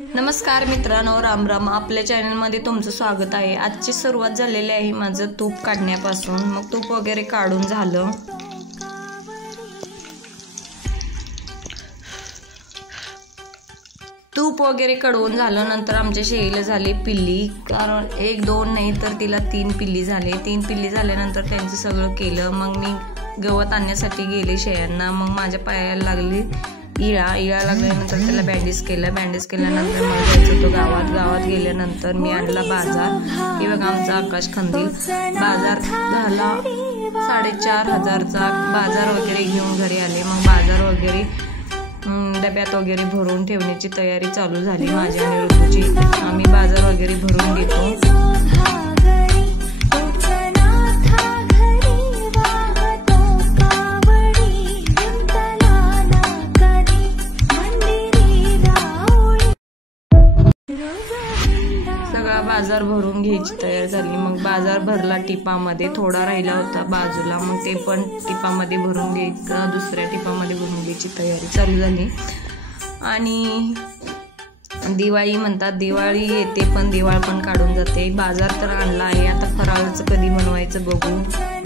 नमस्कार मित्रांनो, राम राम. आपल्या चॅनलमध्ये तुमचं स्वागत आहे. आजची सुरुवात झालेली आहे माझं तूप काढण्यापासून. मग तूप वगैरे काढून झालं. तूप वगैरे कडवून झालं नंतर आमच्या शेळीला झाली पिल्ली. कारण 1-2 नाही तर तिला 3 पिल्ली झाले. 3 पिल्ली झाल्यानंतर त्यांचं सगळं केलं. मग मी गवत आणण्यासाठी गेले शेळ्यांना. मग माझ्या पायाला लागली इळा लागल्यानंतर त्याला बँडेज केल्यानंतर मला जायचं होतं गावात गेल्यानंतर मी आणला बाजार. हे बघा आमचा आकाश कंदील. बाजार झाला 4,500चा. बाजार वगैरे घेऊन घरी आले. मग बाजार वगैरे डब्यात वगैरे भरून ठेवण्याची तयारी चालू झाली माझी आणि ऋतूची. आम्ही बाजार वगैरे भरून घेतो. सगळा बाजार भरून घ्यायची तयार झाली. मग बाजार भरला टिपामध्ये. थोडा राहिला होता बाजूला, मग ते पण टिपामध्ये भरून घ्यायचं. दुसऱ्या टिपामध्ये भरून घ्यायची तयारी चालू झाली. आणि दिवाळी म्हणतात, दिवाळी येते पण दिवाळ पण काढून जाते. बाजार तर आणला आहे. आता फराळाचं कधी बनवायचं बघू.